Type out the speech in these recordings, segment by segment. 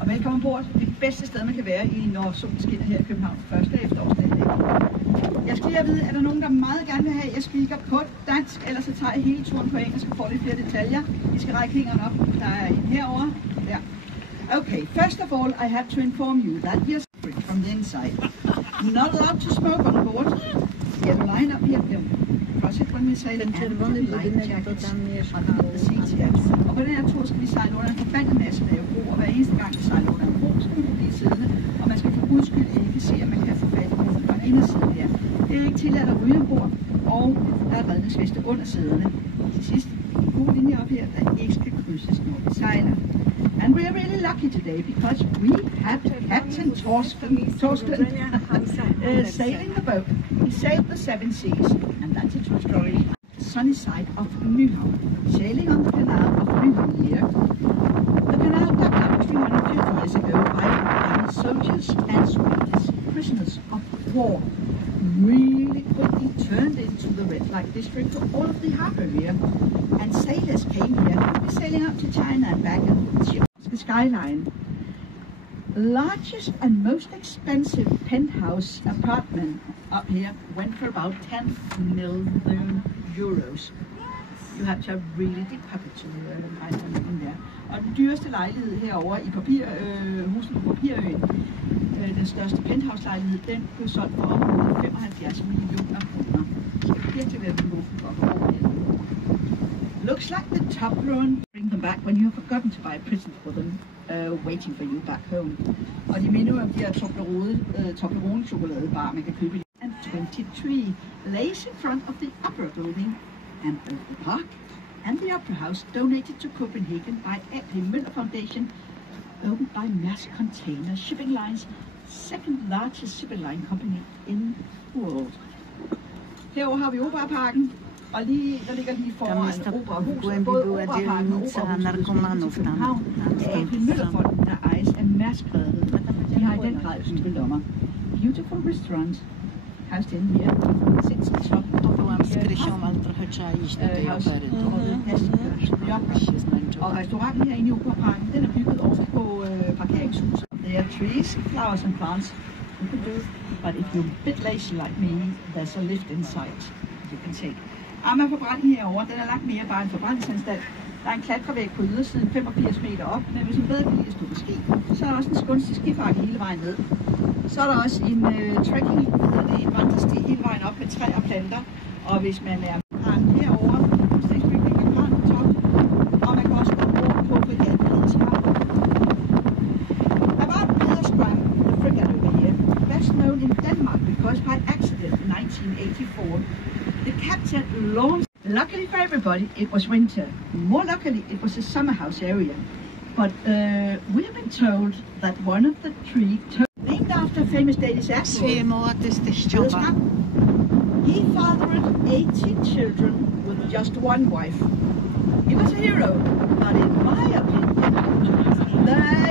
Og velkommen ombord. Det bedste sted, man kan være i, når solen skinner her i København. Første efterårsdag. Jeg skal lige have at vide, er der nogen, der meget gerne vil have, at jeg speaker på dansk, ellers så tager jeg hele turen på engelsk og får lidt flere detaljer. I skal række fingrene op. Der er en herovre. Der. Okay, first of all, I have to inform you that we are separate from the inside. Not allowed to smoke on board. You have a line up here. Cross it when we sail and light jackets under the seats here. Og på den her tur skal vi sejle under en forbandet masse lavebro, og hver eneste gang vi sejler under en bro, skal vi blive siddende, og man skal for guds skyld ikke se, at man kan få fat i broen fra indersiden her. Det er ikke tilladt at ryge ombord, og der er redningsveste under sæderne. Til sidst en god linje op her, der ikke skal krydses, når vi sejler. And we are really lucky today because we had Captain Torsten sailing the boat. He sailed the 7 seas, and that's a true story. Sunny side of Nyhavn, sailing on the canal of Nyhavn here. The canal dug up 250 years ago by German soldiers and Swedish prisoners of war. Really quickly turned into the red light district for all of the harbour here. And sailors came here, sailing up to China and back and the skyline. Largest and most expensive penthouse apartment up here went for about 10 million euros. You have to have really deep pockets to find something there. Og den dyreste lejlighed herovre i huset på Papirøen, den største penthouse-lejlighed, den blev solgt for omkring 75 millioner kroner. Det skal virkelig være behov for at gå over. Looks like the top run. Bring them back when you have forgotten to buy a present for them, waiting for you back home. Og de minder om de her Toblerone chokoladebar, man kan købe. And 23 lays in front of the Opera building and both the park and the Opera House donated to Copenhagen by A.P. Møller Foundation, owned by Maersk Container Shipping Lines, second largest shipping line company in the world. Herovre har vi Operaparken. Og lige, der ligger lige foran Operahuset, både Operaparken og Operahuset i København, A.P. Møllerfonden, der ejes af Mærsk-rederiet. De har i den grad byggelommer. Beautiful restaurant, housed in here, sits on top of the og restauranten herinde i Operaparken, den er bygget over på parkeringshuset. There are trees, flowers and plants you can do, but if you're a bit lazy like me, there's a lift inside you can take. Amagerforbrænding herovre, den er langt mere bare en forbrændingsanstalt. Der er en klatrevæg på ydersiden 85 meter op, men hvis man bedre kan lide at stå på ski, så er der også en skunstig skibakke hele vejen ned. Så er der også en trekking, en vandresti hele vejen op med træer og planter. Og hvis man er herovre, stegsbygning og kran på top, og man kan også gå over på Brigaderiets havn. About Pederstrand, the frigate over here, best known in Denmark because by accident in 1984, the captain launched. Luckily for everybody, it was winter. More luckily, it was a summer house area. But we have been told that one of the three, named after famous Danish actor, he fathered 18 children with just one wife. He was a hero, but in my opinion,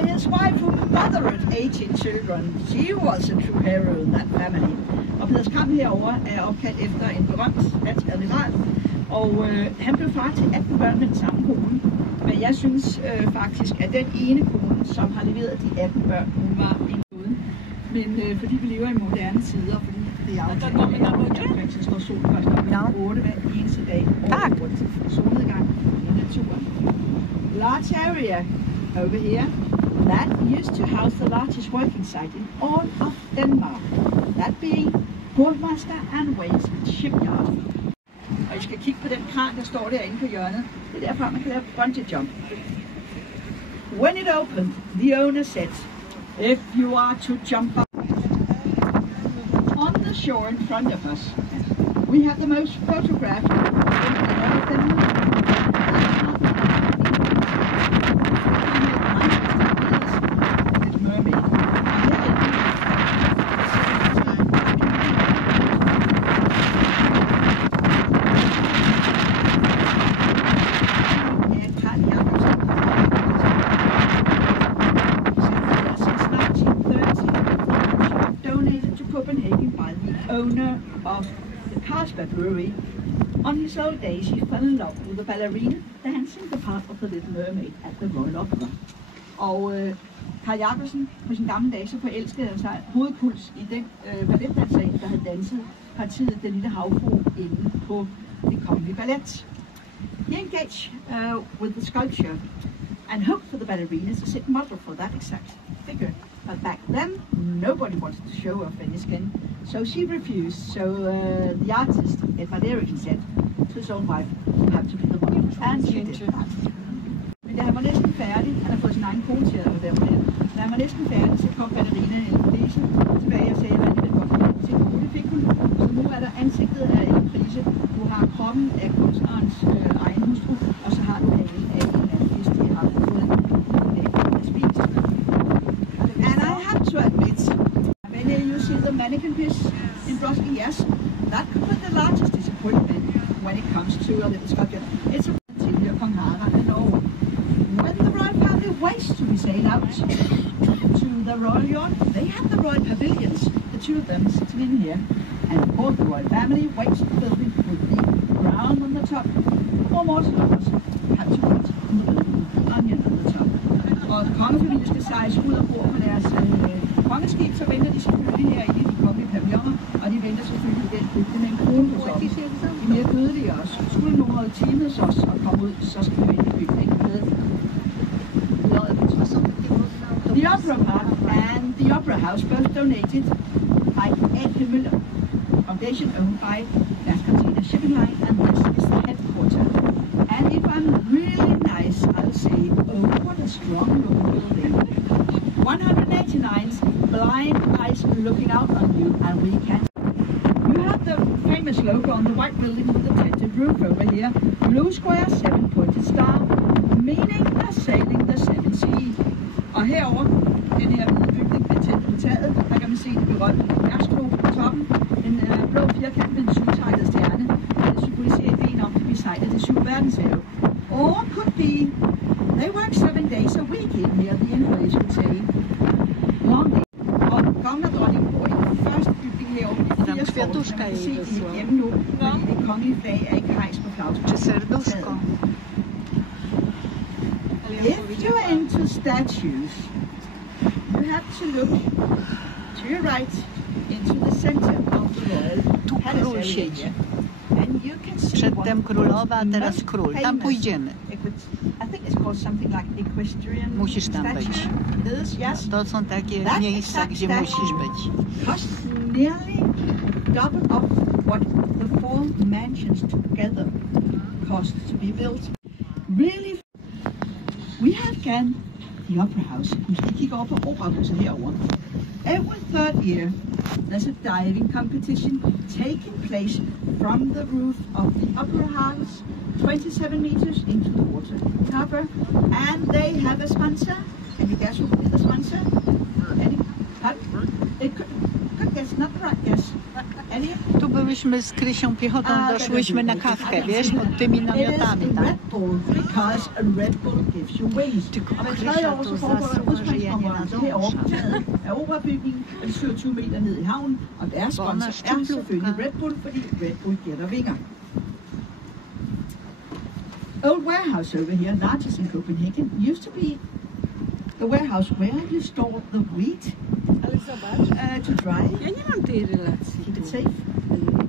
his wife who mothered 18 children, she was a true hero in that family. Og Pederskram herovre er opkaldt efter en berømt dansk admiral, og han blev far til 18 børn med den samme kone. Men jeg synes faktisk, at den ene kone, som har leveret de 18 børn, hun var en uden. Men fordi vi lever i moderne tider, fordi det er aftalt, så står solen først op i 8 hver eneste dag over solnedgang i naturen. Large area over here. That used to house the largest working site in all of Denmark. That being Portmaster and Wales Shipyard. Og I skal kigge på den kran, der står derinde på hjørnet. Det er derfra, man kan lave bungee jump. When it opened, the owner said, if you are to jump up on the shore in front of us, we have the most photographed owner of the Carlsberg Brewery. On his old days, he fell in love with the ballerina dancing the part of the Little Mermaid at the Royal Opera. Og Carl Jacobsen på sin gamle dag, så forelskede han sig hovedpuls i den balletdansering, der havde danset partiet Den Lille Havfrue inde på Det Kongelige Ballet. He engaged with the sculpture and hoped for the ballerinas to set model for that exact figure. But back then, nobody wanted to show off any skin, so she refused. So the artist, Edvard Eriksen, said to his own wife, you have to be the model. And she did that. Men da han var næsten færdig, han har fået sin egen kone til at være med. Da han var næsten færdig, så kom ballerina Elise tilbage og sagde, at han ville godt til hende. Det fik hun. Så nu er der ansigtet af Elise. Du har kroppen af kunstnerens egen hustru, og så har du halen af en anden fisk, de har fået at spise. And I have to admit, when you see the mannequin piece in Roskilde, yes, that could be the largest disappointment when it comes to a little sculpture. It's a particular Kong Harald in Norway. When the royal family waits to be sailed out to the royal yacht, they have the royal pavilions, the two of them sitting in here. And of course the royal family waits the building with the ground on the top. Or more lovers have to wait on the building with the onion on the top. Og kongefamilien skal sejle ud og bord på deres kongeskib, så venter de selvfølgelig herinde i de kongelige pavilloner, og de venter selvfølgelig i den bygde med en krone på toppen. De er mere kødelige også. Skulle nogen holde timet os og komme ud, så skal vi vente i bygningen med the Opera Park and the Opera House, both donated by Ed Müller Foundation, owned by Dansk Container Shipping Line, and this is the headquarters. And if I'm really nice, I'll say, oh, what a strong looking building. 189 blind eyes looking out on you, and we can. You have the famous logo on the white building with the tinted roof over here. Blue square, 7-pointed star, meaning they're sailing the 7 seas. Og herover den her hvide bygning med tæt på taget, der kan man se det berømte Mærsklo på toppen. En blå firkant med en syvtegnet stjerne, der symboliserer ideen om, at vi sejler de 7 verdenshave. Or could be, they work 7 days a week in here, the English would say. Long day. Og kongen og dronningen bor i den første bygning herovre i 80 år, så man kan se det hjemme nu, fordi det kongelige flag er ikke hejst på flagskibet. If you're into statues, you have to look to your right into the center of the royal palace area. And you can see Przedtem królowa, a teraz król. Tam pójdziemy. I think it's called something like equestrian. Musisz tam być. It is, yes. To są takie miejsca, gdzie musisz być. Cost nearly double of what the 4 mansions together cost to be built. Really. We have again the Opera House. Nu skal I kigge over på operahuset herovre. Every 3rd year, there's a diving competition taking place from the roof of the Opera House, 27 meters into the water. Opera, and they have a sponsor. Can you guess who is the sponsor? Any? It could guess, not the right guess. Any? Tu byłyśmy z Krysią Piechotą, doszłyśmy na kawkę, wiesz, pod tymi namiotami tam. Red Bull, because a Red Bull gives you wings. Tylko Krysia tu zasłuży, że ja nie nadążam. Af operabygningen, og de søger 20 meter ned i havnen, og deres sponsor er selvfølgelig Red Bull, fordi Red Bull giver dig vinger. Old warehouse over here, largest in Copenhagen, used to be the warehouse where you store the wheat to dry. Ja nie mam tej relacji. Keep it safe.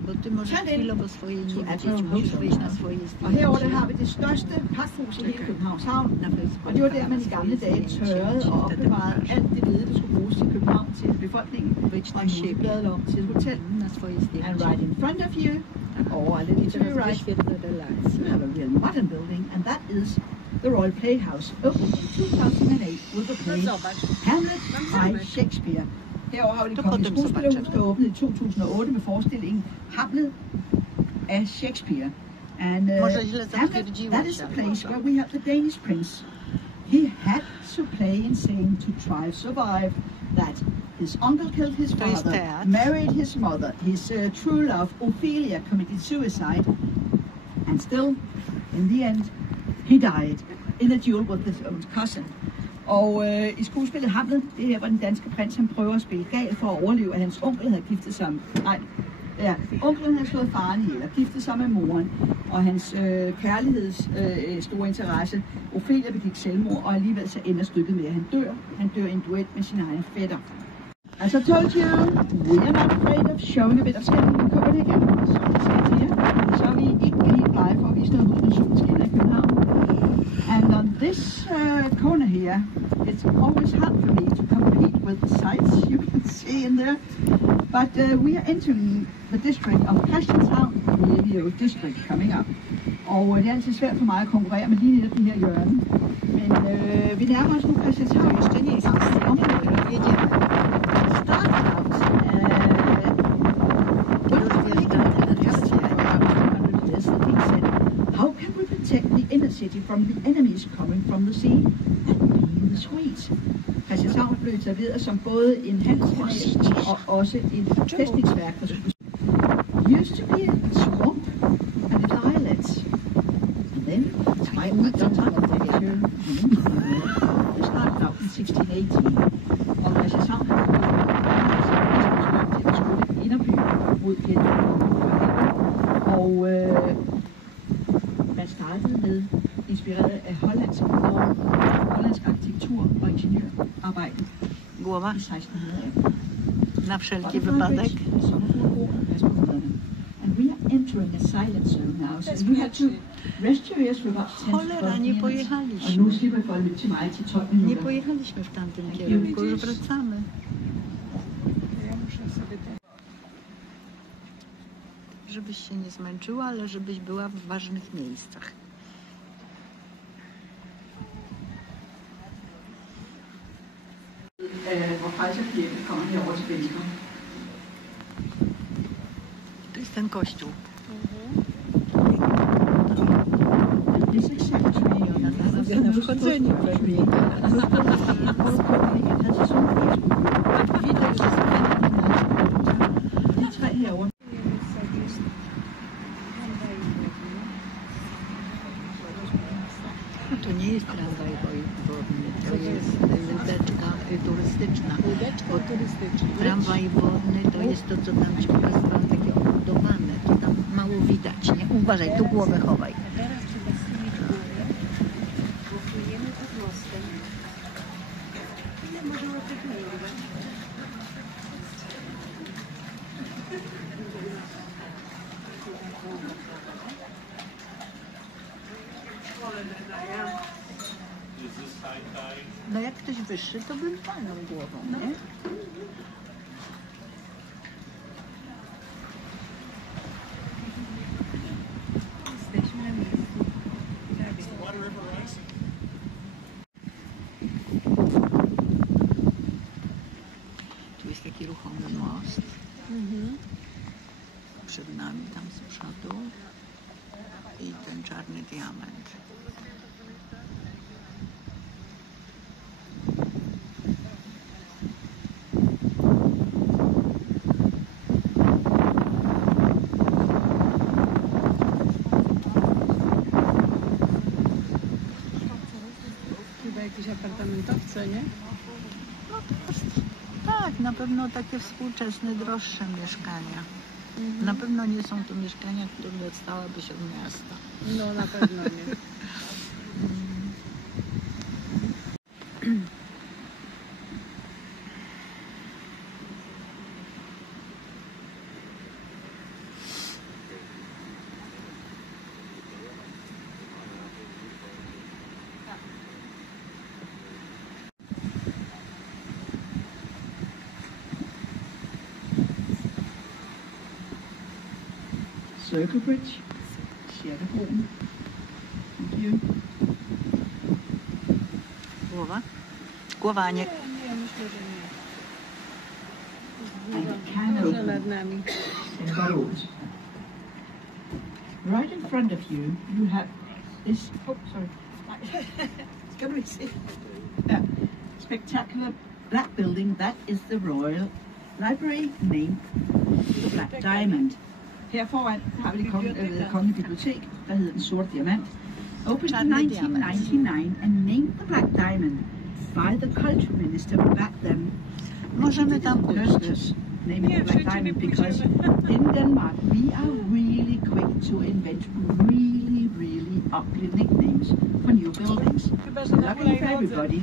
Bo ty możesz chwilowo swoje nie widzieć, musisz wyjść na swoje Og herovre der zdjęcie. har vi det største pakhus i hele Københavns Havn. Og det var der, man i gamle dage tørrede og opbevarede alt det hvede, der skulle bruges i København til befolkningen. Og nu bladet om til et hotel. Na swoje And zdjęcie. right in front of you, or a little to your right, Świetna relacja. you have a real modern building, and that is the Royal Playhouse, opened in 2008 with the play Hamlet by Shakespeare. Herovre har vi det kongelige skuespillerhus, der åbnede i 2008 med forestillingen Hamlet af Shakespeare. And Hamlet, that is the place where we have the Danish prince. He had to play insane to try to survive that. His uncle killed his father, married his mother, his true love, Ophelia, committed suicide, and still, in the end, he died in a duel with his own cousin. Og i skuespillet Hamlet, det her, hvor den danske prins, han prøver at spille gal for at overleve, at hans onkel havde giftet sig, Ja, onklen havde slået faren ihjel og giftet sig med moren, og hans store interesse, Ophelia, begik selvmord, og alligevel så ender stykket med, at han dør. Han dør i en duet med sin egen fætter. As I told you, we are not afraid of showing a bit of skin in Copenhagen. Så er vi ikke helt blege for at vise noget ud, når solen skinner i København. And on this corner here, it's always hard for me to compete with the sights you can see in there. But we are entering the district of Christianshavn, Revio district coming up. Og det er altid svært for mig at konkurrere med lige netop de her hjørne. Men vi nærmer os nu Christianshavn. How can we protect the inner city from the enemies coming from the sea and being the Swedes? Christianshavn blev etableret som både en handelskanal og også et fæstningsværk. Used to be a swamp and little islets. And then time went on architecture. It started out in 1618. Og Christianshavn til at beskytte inderbyen mod fjenden. Og man startede med, inspireret af hollandsk arkitektur og ingeniørarbejde Głowa i 1600. na wszelki wypadek. And we are entering a silent zone now, so you have to rest your ears for about 10 to 12 Cholera, nie minutes. pojechaliśmy. Og nu slipper folk lidt til mig til 12 Nie minutter. pojechaliśmy w tamtym kierunku, już wracamy. Żebyś się nie zmęczyła, ale żebyś była w ważnych miejscach. Hvor Frelserkirken kommer herover til venstre. To jest ten kościół. This exact tree Na wchodzeniu pewnie. De tre herovre. To nie jest tramwaj wodny, to jest łódeczka turystyczna. Tramwaj wodny to jest to, co tam ci pokazywałam, takie obudowane. To tam mało widać, nie? Uważaj, tu głowę chowaj. Teraz trzeba zmienić głowę. Głosujemy pod mostem. Ile możemy opiekuniować? No jak ktoś wyższy, to bym palnął głową, nie? Jesteśmy na miejscu. Tu jest taki ruchomy most. Przed nami tam z przodu. I ten czarny diament. Chyba jakieś apartamentowce, nie? No to jest, tak, na pewno takie współczesne, droższe mieszkania. Na pewno nie są to mieszkania, które odstałyby się od miasta. No na pewno nie. Circle Bridge. Cirkelbroen. Thank you. Głowa? Głowa, a nie... Nie, myślę, że nie. And it can Może open. nad nami. In road. Right in front of you, you have this. Oh, sorry. It's going to be sick. Yeah. Spectacular black building. That is the Royal Library, named the Black Diamond. Her foran har vi det kongelige bibliotek, der hedder Den Sorte Diamant. Opened in 1999 and named the Black Diamond by the culture minister back then. Możemy tam pójść. Yes. name it Black Diamond because in Denmark we are really quick to invent really ugly nicknames for new buildings. Luckily for everybody,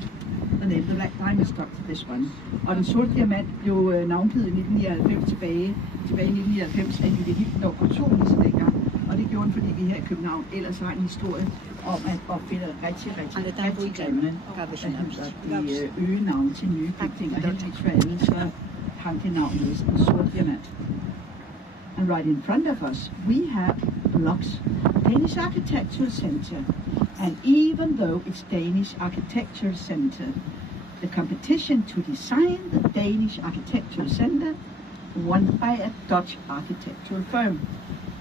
the name the Black Diamond stuck to this one. Og den sorte diamant blev navngivet i 1999 tilbage i 1999 af Jytte Hilden og Kulturhuset dengang. Og det gjorde den, fordi vi her i København ellers har en historie om at opfinde rigtig grimme de øgenavn til nye bygninger. Heldigvis for alle, så hang det navn med den sorte diamant. And right in front of us, we have Bloks, Danish Architectural Center. And even though it's Danish Architectural Center, the competition to design the Danish Architectural Center won by a Dutch architectural firm.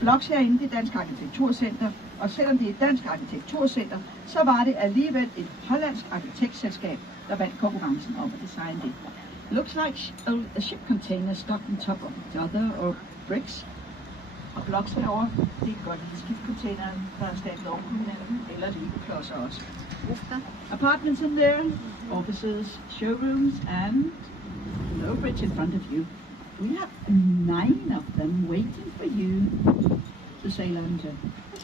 Bloks herinde, det er Dansk Arkitekturcenter, og selvom det er et dansk arkitekturcenter, så var det alligevel et hollandsk arkitektselskab, der vandt konkurrencen om at designe det. Looks like a ship container stuck on top of each other, or bricks. Og Bloks herovre, det er godt lille skibscontaineren, der er stablet oven på hinanden, eller klodser også. Apartments in there, offices, showrooms, and no bridge in front of you. We have 9 of them waiting for you to sail under.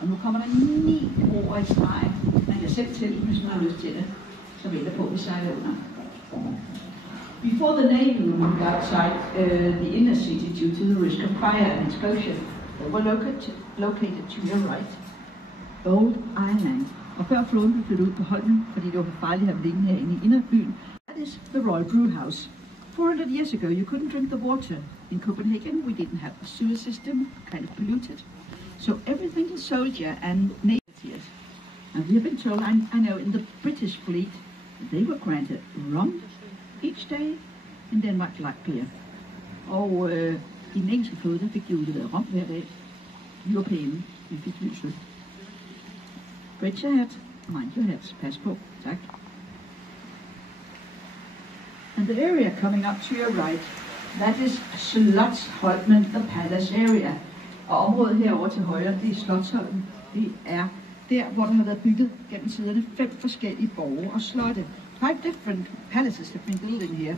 Og nu kommer der 9 broer i streg. Man kan selv til, hvis man har lyst til det, så vælger på, at vi sejler under. Before the Navy moved outside the inner city due to the risk of fire and explosion, they were located to your right, Old Island. Og før flåden blev flyttet ud på Holmen, fordi det var for farligt at have liggende herinde i inderbyen, that is the Royal Brewhouse. 400 years ago, you couldn't drink the water. In Copenhagen, we didn't have a sewer system, kind of polluted. So everything is soldier and navy. And we have been told, I know, in the British fleet, they were granted rum each day in Denmark like beer. Og i den engelske flåde, der fik de udleveret rom hver dag. Vi var pæne, vi fik lyset. Bridge your hat, mind your hats, pas på, tak. And the area coming up to your right, that is Slotsholmen, the palace area. Og området herovre til højre, det er Slotsholmen. Det er der, hvor der har været bygget gennem tiderne 5 forskellige borge og slotte. 5 different palaces have been built in here.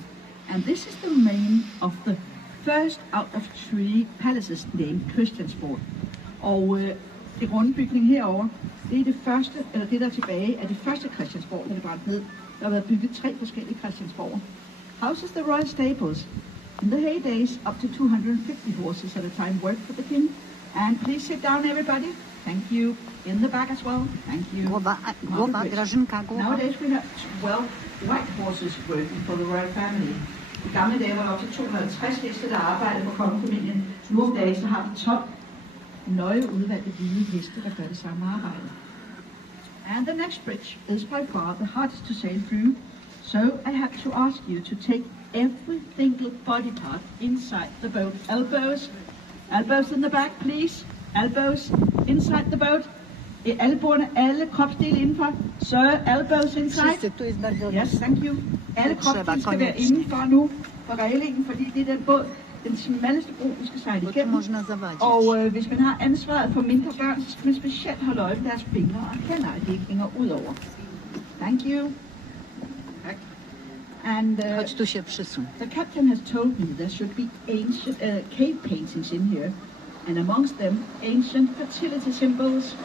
And this is the remain of the first out of 3 palaces named Christiansborg. Og det runde bygning herovre, det er det første, eller det der er tilbage af det første Christiansborg, der er brændt ned. Der har været bygget 3 forskellige Christiansborg. Houses the royal stables. In the heydays, up to 250 horses at a time worked for the king. And please sit down, everybody. Thank you. In the back as well. Thank you. Nowadays we have 12 white horses working for the royal family. I gamle dage var der op til 250 heste, der arbejdede for kongefamilien. Nu om dagen så har vi 12 nøje udvalgte hvide heste, der gør det samme arbejde. And the next bridge is by far the hardest to sail through. So I have to ask you to take every single body part inside the boat. Elbows in the back, please. Elbows inside the boat. Albuerne, alle kropsdele indenfor. Sir, elbows inside. Yes, thank you. Alle kropsdele skal være indenfor nu for reglingen, fordi det er den båd, den smalleste bro, vi skal sejle igennem. Og hvis man har ansvaret for mindre børn, så skal man specielt holde øje med deres fingre og hænder, at de ikke hænger ud over. Thank you. Tak. And the captain has told me there should be ancient cave paintings in here, and amongst them ancient fertility symbols.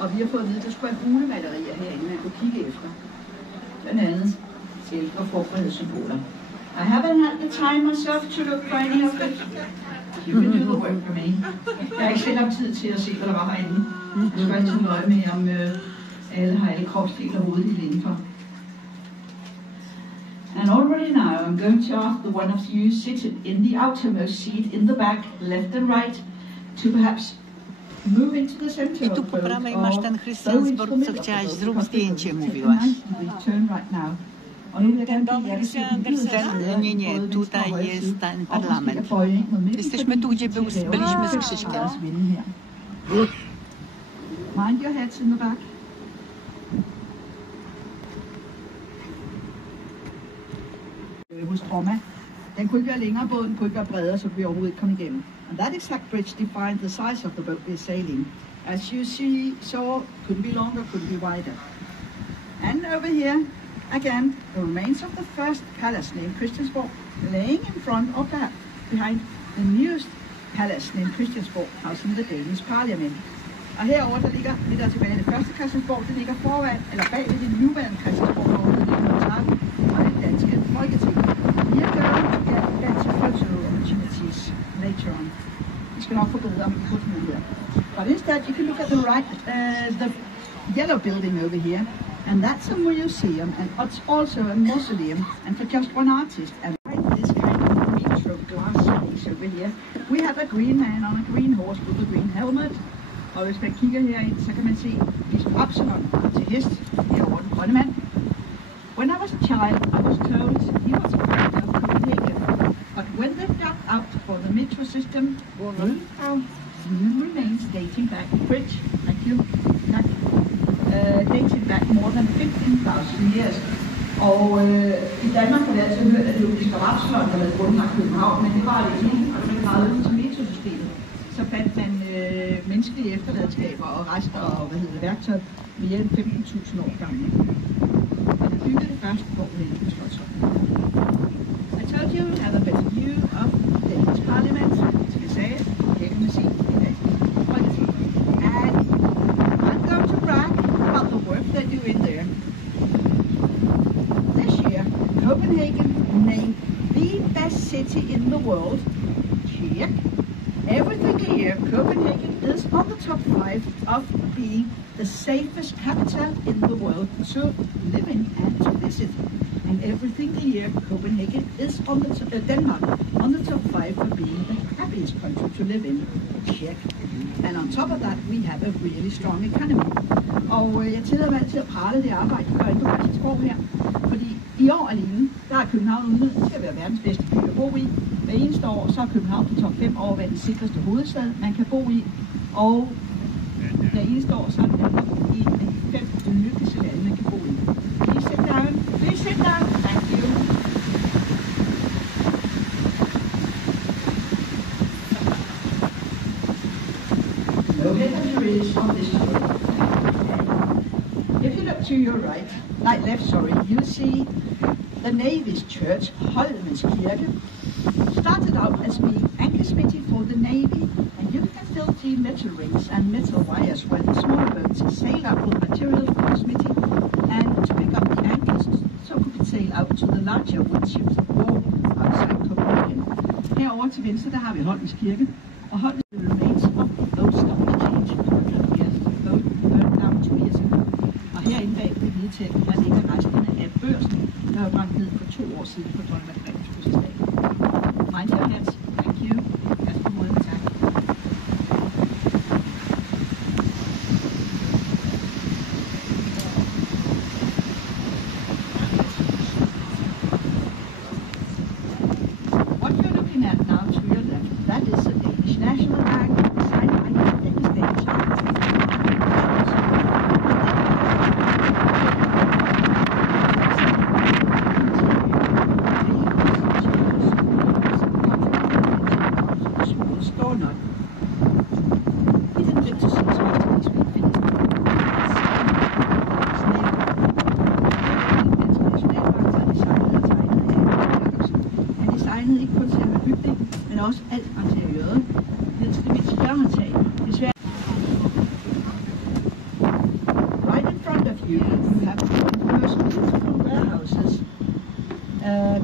Og vi har fået at vide, at der skulle være hulemalerier herinde, man kunne kigge efter. Blandt andet til og frugtbarhedssymboler. I haven't had the time myself to look for any of it. You can do the work for me. Jeg har ikke selv haft tid til at se, hvad der var herinde. Jeg skal altid nøje med, om alle har alle kropsdele og hoveddele indenfor. And already now I'm going to ask the one of you sitting in the outermost seat in the back, left and right, to perhaps move into the center of the boat. Po prawej masz ten Christiansborg, co chciałaś, zrób zdjęcie, mówiłaś. Turn right now. Nie, tutaj jest ten parlament. Jesteśmy tu, gdzie byliśmy z Krzyśkiem. Mind your heads in the back. Hos Roma. Den kunne ikke være længere, båden kunne ikke være bredere, så vi overhovedet ikke kom igennem. And that exact bridge defined the size of the boat we're sailing. As you saw, couldn't be longer, couldn't be wider. And over here, again, the remains of the first palace named Christiansborg, laying in front of that behind the newest palace named Christiansborg, housing the Danish parliament. Og herover der ligger lidt der tilbage det første Christiansborg, det ligger foran, eller bag ved det nuværende Christiansborg, hvor det ligger og det danske folketing. Vi er going to get better cultural opportunities later on. Vi skal nok forbedre muligheder. But instead, you can look at the right, the yellow building over here, and that's a museum, and it's also a mausoleum, and for just one artist. And this kind of retro glass space over here, we have a green man on a green horse with a green helmet. Og hvis man kigger herind, så kan man se Bisp Absalon til hest herovre, den grønne mand. When I was a child, I was told he was a friend of Copenhagen. But when they got out for the metro system, they found human remains dating back, bridge, thank you, dating back more than 15,000 years. Og i Danmark har vi altid hørt, at det var Bisp Absalon, der havde grundlagt København, men det var det ikke, og det var uden til metrosystemet. Så fandt man menneskelige efterladenskaber og rester og værktøj mere end 15.000 år gamle. Man byggede det første forhæld på Slotsholmen. I told you we have a better view of the Danish parliament, as we say, her kan man se i dag. And I'm going to brag about the work they do in there. This year, Copenhagen named the best city in the world. Check. Everything here, Copenhagen is on the top 5 of being the safest capital in the world to live in and to visit. And everything year, Copenhagen is on the Denmark on the top 5 for being the happiest country to live in. Check. And on top of that, we have a really strong economy. Og jeg tillader mig altid at prale det arbejde, der gør inde på Christiansborg her. Fordi i år alene, der er København udnævnt til at være verdens bedste by at bo i. Hver eneste år, så er København på top 5 over at være den sikreste hovedstad, man kan bo i. Og hver eneste år, så er Danmark en af de 5 lykkeligste lande, man kan bo i. Please sit down. Please sit down. Thank you. No hidden trees on this road. If you look to your right, left, you'll see the Navy's church, Holmens Kirke. Started out as being anchor smithy for the Navy, and you can still see metal rings and metal wires where the smaller boats sail out with material for the smithy and to pick up the anchors so it could sail out to the larger wood ships or outside Copenhagen. Herovre til venstre, der har vi Holmens Kirke, og Holmens remains of the boat stopped to change for 100 years. The boat burned down 2 years ago. Og herinde bag ved hvidtækken, der ligger resterne af børsen, der var brændt ned for 2 år siden på Dronning Margrethes fødselsdag. Mind your heads. Thank you. That's the one attack. What you're looking at now to your left, that is the Danish national flag, designed by the Danish ikke kun selve bygningen, men også alt interiøret. Det er lidt større tag. Right in front of you, you have the most beautiful warehouses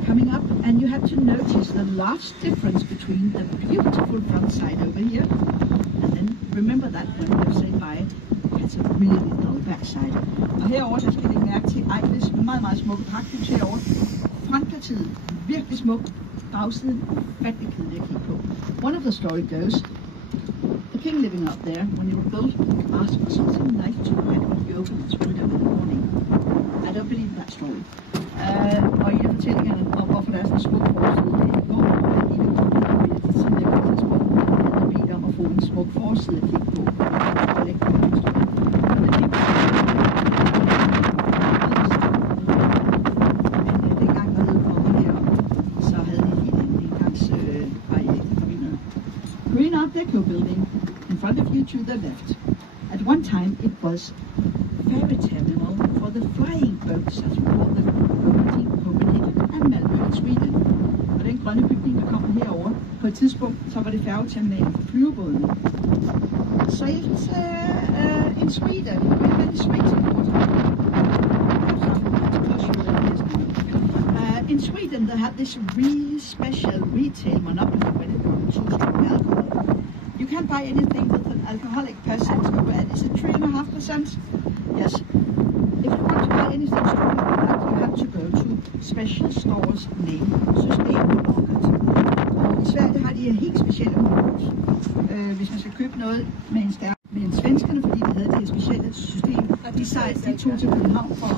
coming up, and you have to notice the large difference between the beautiful front side over here, and then remember that when you say bye, it's a really dull back side. Og herovre, der skal I lægge mærke til Ejles meget, meget smukke pragthus herovre. Frontpartiet, virkelig smukt. Bagsiden, ufattelig kedelig at kigge på. One of the story goes, the king living up there, when he was built, asked for something nice to read when he opened his window in the morning. I don't believe that story. Og en af fortællingerne om, hvorfor der er sådan en smuk forside, det går over, at en af kommunerne til tidligere Christiansborg havde bedt om at få en smuk forside at kigge på. Og lægge på den historie. Green Art Deco building in front of you to the left. At one time it was ferry terminal for the flying boats that brought them over to Copenhagen and Malmö in Sweden. Og den grønne bygning, der kommer herover, på et tidspunkt, så var det færgeterminalen for flyvebådene. So it's in Sweden, in Sweden they have this really special retail monopoly when it comes to strong alcohol. You can't buy anything with an alcoholic percent over, is it 3.5%? Yes. If you want to buy anything stronger than that, you have to go to special stores named Systembolaget. Og i Sverige har de helt specielle monopol, hvis man skal købe noget med en stærk. Men svenskerne, fordi de havde det specielle system, de tog til København for at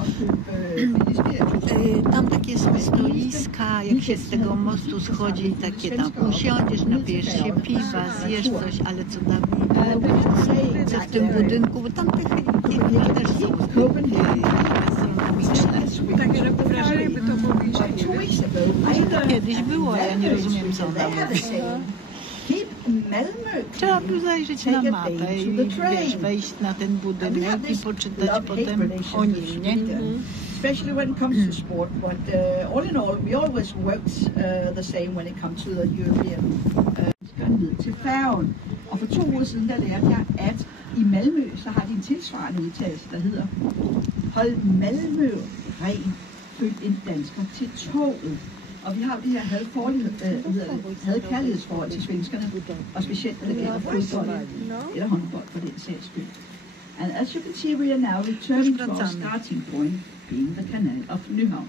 købe billig spiritus. Tam takie są stoiska, jak się z tego mostu schodzi, takie tam usiądziesz, napijesz się piwa, zjesz coś, ale co dawniej było, co w tym budynku, bo tam te też są gastronomiczne. Takie reportaże, jakby to powiedzieć. Kiedyś było, ja nie rozumiem co ona mówi. Trzeba by zajrzeć na mapę i wiesz, wejść na ten budynek i poczytać potem o nim, nie? Especially when it comes to sport, but all in all, we always worked the same when it comes to the European til færgen. Og for 2 uger siden, der lærte jeg, at i Malmø, så har de en tilsvarende udtalelse, der hedder: hold Malmø ren, følg en dansker til toget. Og vi har jo det her hadkærlighedsforhold til svenskerne, og specielt når det gælder fodbold eller håndbold for den sags skyld. And as you can see, we are now returning to our starting point, being the canal of Nyhavn.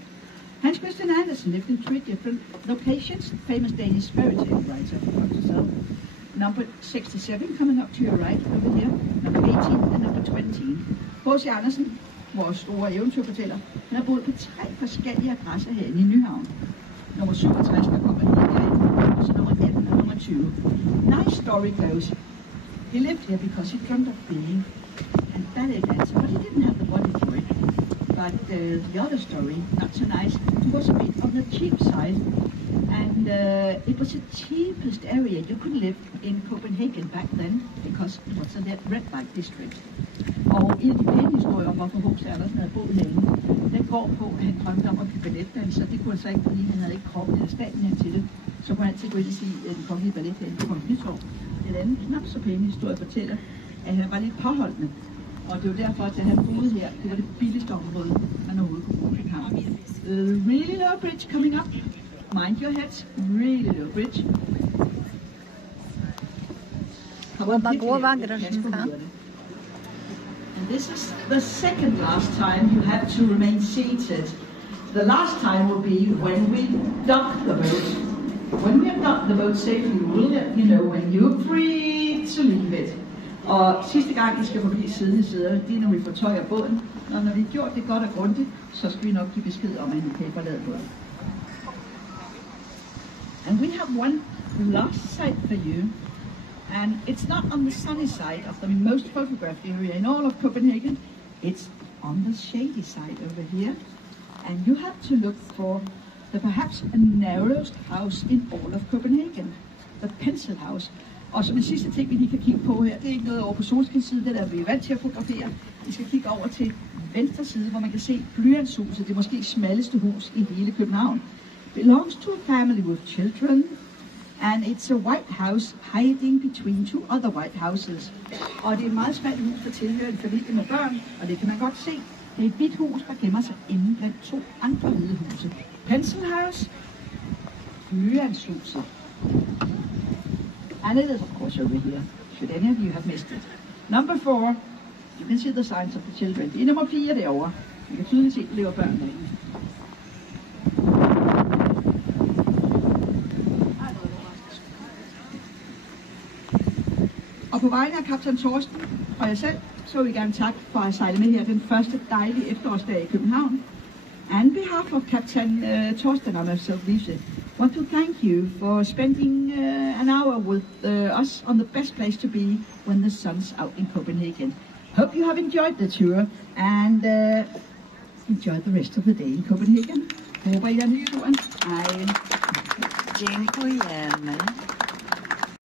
Hans Christian Andersen lived in 3 different locations, famous Danish fairy tale writer, number 67 coming up to your right over here, number 18 and number 20. H.C. Andersen, vores store eventyrfortæller, han har boet på 3 forskellige adresser herinde i Nyhavn. Nummer 67, der kommer lige derind, og så nummer 18 og nummer 20. Nice story goes, he lived here because he dreamt of being a ballet dancer, but he didn't have the body for it. But the other story, not so nice, it was a bit on the cheap side, and it was the cheapest area you could live in Copenhagen back then, because it was a red light district. Og en af de pæne historier om, hvorfor H.C. Andersen havde boet herinde, den går på, at han drømte om at blive balletdanser. Det kunne han så ikke, fordi han havde ikke kroppen eller staten her til det. Så kunne han altid gå ind og sige, at den kongelige ballet herinde på Kongens En anden knap så pæne historie fortæller, at han var lidt påholdende. Og det var derfor, at da han boede her, det var det billigste område, man overhovedet kunne bruge i København. Really low bridge coming up. Mind your heads. Really low bridge. And this is the second last time you have to remain seated. The last time will be when we dock the boat. When we have docked the boat safely, we'll let you know when you're free to leave it. Og sidste gang I skal forbi siddende sæder, det er når vi får tøj af båden. Og når vi har gjort det godt og grundigt, så skal vi nok give besked om, at I kan forlade båden. And we have one last site for you. And it's not on the sunny side of the most photographed area in all of Copenhagen. It's on the shady side over here. And you have to look for the perhaps narrowest house in all of Copenhagen. The Pencil House. Og som en sidste ting, vi lige kan kigge på her, det er ikke noget over på solskinsiden, det der vi er vant til at fotografere. Vi skal kigge over til venstre side, hvor man kan se Blyantshuset, det måske smalleste hus i hele København. Belongs to a family with children. And it's a white house hiding between 2 other white houses. Og det er et meget smalt hus, der tilhører en familie med børn, og det kan man godt se. Det er et hvidt hus, der gemmer sig inde blandt 2 andre hvide huse. Pencil House, Blyantshuset. And it is of course over here, should any of you have missed it. Number 4, you can see the signs of the children. Det er nummer 4 derovre. Man kan tydeligt se, at der lever børn derinde. Og på vegne af kaptajn Torsten og jeg selv, så vil vi gerne takke for at sejle med her den første dejlige efterårsdag i København. On behalf of Captain Torsten and myself, Lise, want to thank you for spending an hour with us on the best place to be when the sun's out in Copenhagen. Hope you have enjoyed the tour and enjoy the rest of the day in Copenhagen. Håber I har nydt turen. Hej. Dziękujemy.